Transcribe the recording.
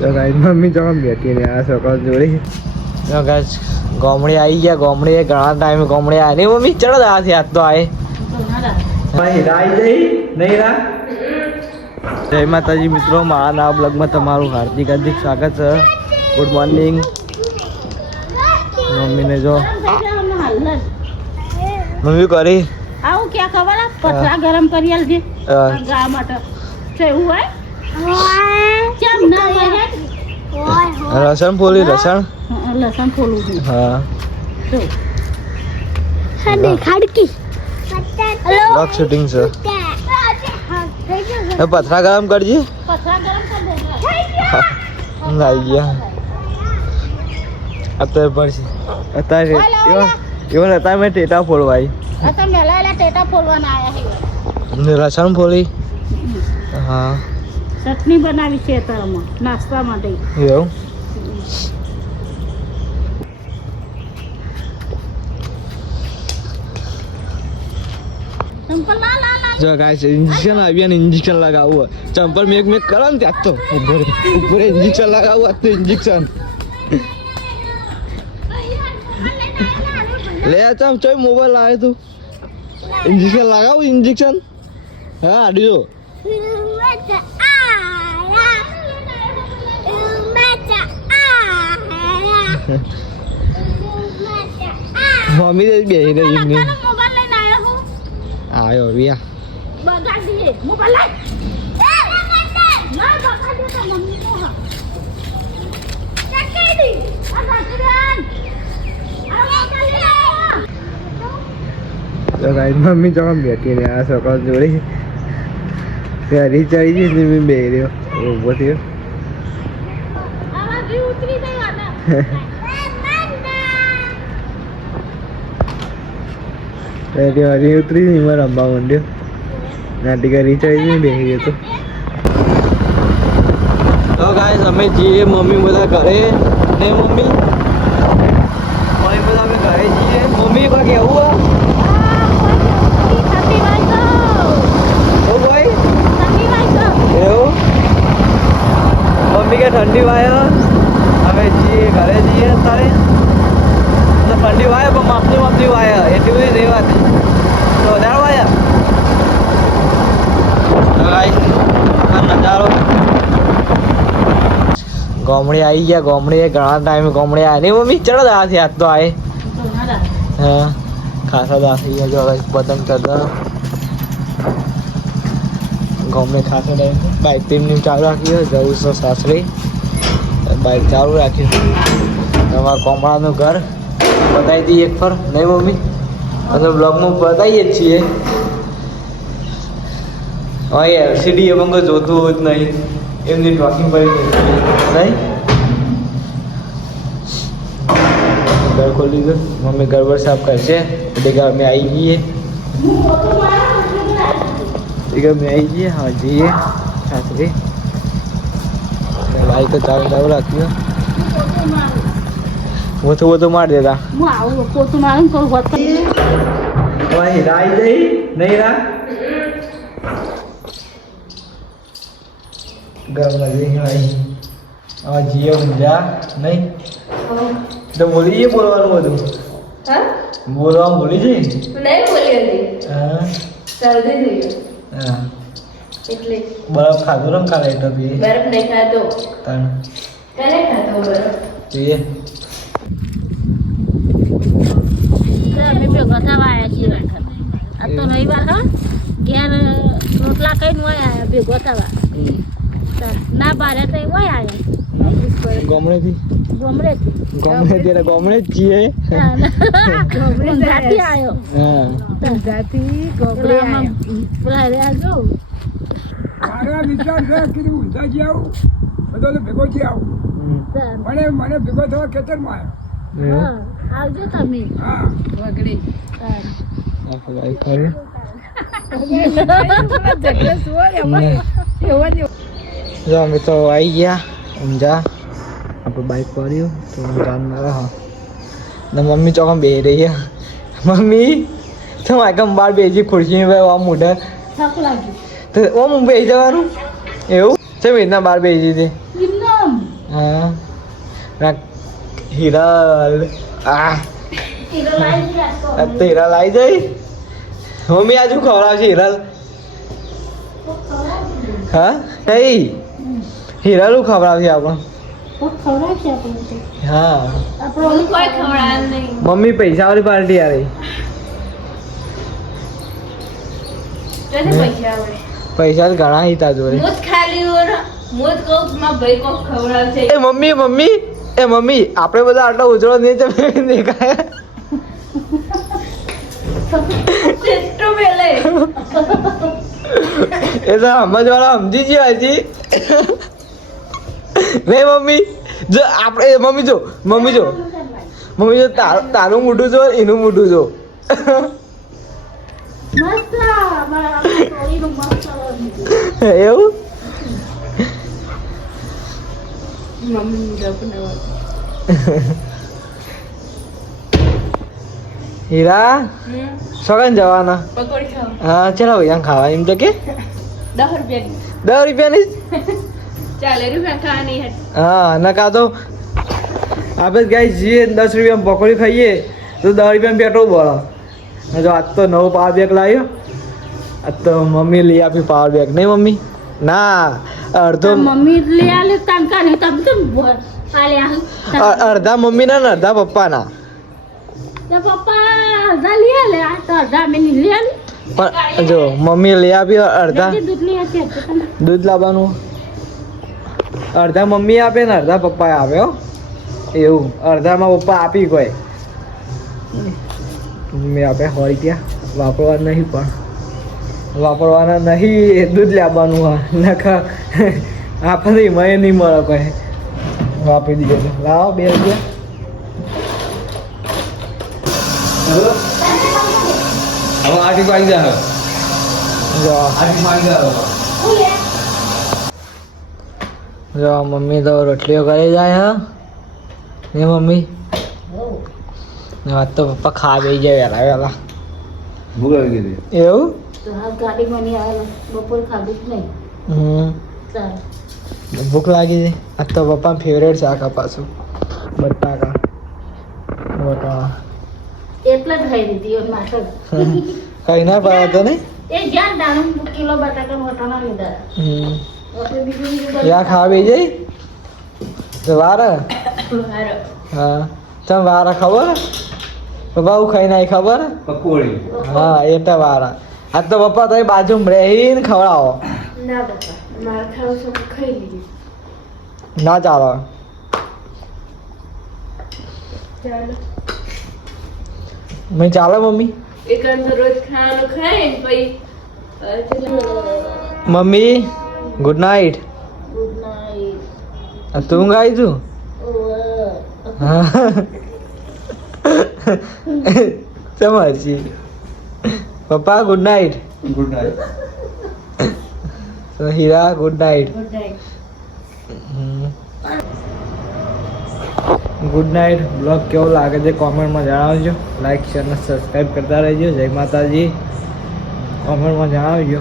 તો guys mummy તો બેઠી ને આ છોકરા જોડી. તો ગાઈસ ગોમડી આવી ગયા ગોમડી ઘણા ટાઈમ ગોમડી આવ્યા નહીં. મમ્મી ચડો દાથી હાથ તો આવે ભાઈ રાઈ જઈ નહીં રા જય માતાજી મિત્રો મારા નામ બ્લોગમાં તમારું હાર્દિક હાર્દિક સ્વાગત છે. ગુડ મોર્નિંગ મમ્મીને જો. મમ્મી કરી. આવું ક્યાં ખબર? પતરા ગરમ કરી આલજે. ગા માટે છે એવું હોય? ના હોય લસણ ફોલી લસણ? લસણ ફોલું હા. શૂટિંગ છે. એ પથરા ગરમ કરજી. પથરા ગરમ કરી દેજે. આવી ગયા. અત્યારે પડશે. અત્યારે એવું હતા મેં ટેટા ફોડવાઈ લસણ ફોલી. હા. ચટણી બનાવી છે અત્યારમાં નાસ્તા માટે. એવું? જો ગાઈસ ઇન્જેક્શન આવ્યા ને ઇન્જેક્શન લગાવવું ચંપલ મેક મેક કરો ને ત્યાં તો. ઉપર ઉપર ઇન્જેક્શન લગાવવું આ તો ઇન્જેક્શન લે આ ચમ ચોય મોબાઈલ લાવે તું. ઇન્જેક્શન લગાવું ઇન્જેક્શન હા આડી મમ્મી જ બેહી રહી એમની. મોબાઈલ લઈને આવ્યો હું. આવ્યો રિયા મોબાઈલ લઈ. ના મમ્મી નો આમ બેઠી ને આ છોકરા જોડી ઘરી ચડી જઈ ને મેં બે રહ્યો. ઊભો થયો. ઉતરી એટલે હરી ઉતરી ને એમાં રમવા માંડ્યો. નાટી ઘરી ચડી ને બેસી ગયો તો. ગાઈસ અમે જઈએ મમ્મી બધા ઘરે. ને મમ્મી? મમ્મી બધા અમે ઘરે જઈએ. મમ્મી, કોઈ કેવું એવું મમ્મી કે ઠંડી વાય અમે જઈએ, ઘરે જઈએ અત્યારે. પણ માપની માપની વાય એટલી બધી નહીં વાતી. તો વધારે વાય? નજારો. ગોમડી આવી ગયા ગોમડી ઘણા ટાઈમે ગોમડી આવી નહીં મમ્મી ચડો દાથી હાથ તો આવે હા. ખાસા દાખી ગયા જો પતંગ ચડતા ગામને ખાસો ટાઈમ બાઇક ટીમની ચાલુ રાખી જવું છે સાસરી. બાઇક ચાલુ રાખ્યું તમારા કોમળાનું ઘર. બતાવી દઈએ એક પર નહીં મમ્મી અને બ્લોગમાં બતાવીએ જ છીએ હવે એલસીડી એમંગ જોતું હોય જ નહીં એમની ટ્રોકિંગ પડી નહીં ઘર ખોલી દો મમ્મી ગરબડ સાફ કરશે એટલે અમે આવી ગઈએ અમે આવી ગઈએ હા જઈએ સાસરી બાઈક ચાલુ ચાલુ રાખ્યું વધુ વધુ માર દેતા. હું આવું જઈ નહીં રા ગરબા જઈ નહીં. તો બોલવાનું બધું. બોલવા બોલી જઈ નહીં બોલી હતી. હા. શરદી થઈ તો બી ભેગો થવા ના બારે તો એવો ગમણેથી? ગમણે જ છીએ આવ્યો હા ઊંઝાથી ગમડે પેલા રહ્યા જો. મારા વિચાર છે આવું બધો તો ભેગો જી આવું. મને મને ભેગો થવા ખેતરમાં આવ્યો હા? આવજો તમે. હા. વગડી જો અમે તો આવી ગયા ઊંઝા આપણે બાઇક પડ્યું તો ઊંઝા રહો ને મમ્મી ચોકમ બે રહી મમ્મી તો આગમ બાર બેજી ખુરશી ભાઈ આમ મોઢા. તો ઓમ બેસી જવાનું? એવું? છે એના બાર બેસી છે? હા. હિરલ આ. હિરલ આવી જઈ મમ્મી આજુ ખવડાવશે હિરલ? હા? કઈ? હિરલ હું ખવડાવશે આપણો હું. મમ્મી પૈસા વાળી પાર્ટી આ રહી. પૈસા ઘણા હિતા જોડે મમ્મી મમ્મી એ મમ્મી આપણે બધા આટલો ઉજળો નહીં દેખાય. એ તો સમજવાળા સમજી ગયા હજી. નહીં મમ્મી, જો આપણે મમ્મી જો મમ્મી જો. મમ્મી જો, તારું મોઢું જો, એનું મોઢું જો. એવું? મમ્મી હીરા? સગન જવાના. હા ચલો અહીંયા ખાવા. એમ તો કે? દસ રૂપિયાની. દસ રૂપિયાની જ? ચાલે રૂપિયા ખાવાની હતી હા નકા તો આપણે ગાઈ જઈએ દસ રૂપિયામાં પકોડી ખાઈએ તો દસ રૂપિયામાં પેટ્રોલ બોલો જો આજ તો નવો પાવર બેગ લાવ્યો. આજ તો મમ્મી લઈ આપી પાવર બેગ નહીં મમ્મી? ના અડધો મમ્મી લઈ કાને તમ તમ અડધા મમ્મીના ને અડધા પપ્પાના. તો પપ્પા અડધા લઈ આલે આ તો અડધા મેં લઈ આલે પણ જો મમ્મી લઈ આપી અડધા. દૂધ લાવવાનું. અડધા મમ્મી આપે ને અડધા પપ્પાએ આપે હો. એવું અડધામાં પપ્પા આપી કોઈ. મમ્મી આપે હોય ત્યાં. વાપરવા નહીં પણ. વાપરવાના નહીં દૂધ લાવવાનું હા નખા આપણને એમાં નહીં મળે કોઈ. વાપરી દીધો લાવો બે રૂપિયા. હવે આઠી પાડી જાય જો જો મમ્મી તો રોટલીઓ કરી જાય હા? ને મમ્મી? ને આજ તો પપ્પા ખા બેસી જાય વહેલા વહેલા. ભૂખ લાગી ગઈ હતી? એવું? તો આ ગાડીમાં નહીં આવેલો. બપોર ખાધું જ નહીં. હમ. ભૂખ લાગી હતી. આ તો પપ્પા ફેવરેટ શાક પાછું બટાકા. એટલે ખાઈ દીધી ના પાયા તો નહીં? એ જ્યાં દાણું કિલો બટાકા વટાણા લીધા. હમ. આપણે બીજું બીજું યા ખા બેસી જાય વાર? હા. તમે વાર ખબર? પપ્પા હું ખાઈ નાઈ ખબર? પકોડી. હા એ તો વારા. આજ તો પપ્પા તમે બાજુમાં રહીને ખવડાવો. ના ખાવું ચાલો. મેં ચાલો મમ્મી? એક અંદર રોજ ખાવાનું ખાય ને પછી અ, ચલો. મમ્મી ગુડ નાઇટ તું ગાઈ તું સમજી પપ્પા good night good night Hira good night good night blog કેવો લાગે છે કોમેન્ટમાં જણાવજો. લાઇક શેર અને સબસ્ક્રાઈબ કરતા રહેજો. જય માતાજી. કોમેન્ટમાં જણાવજો.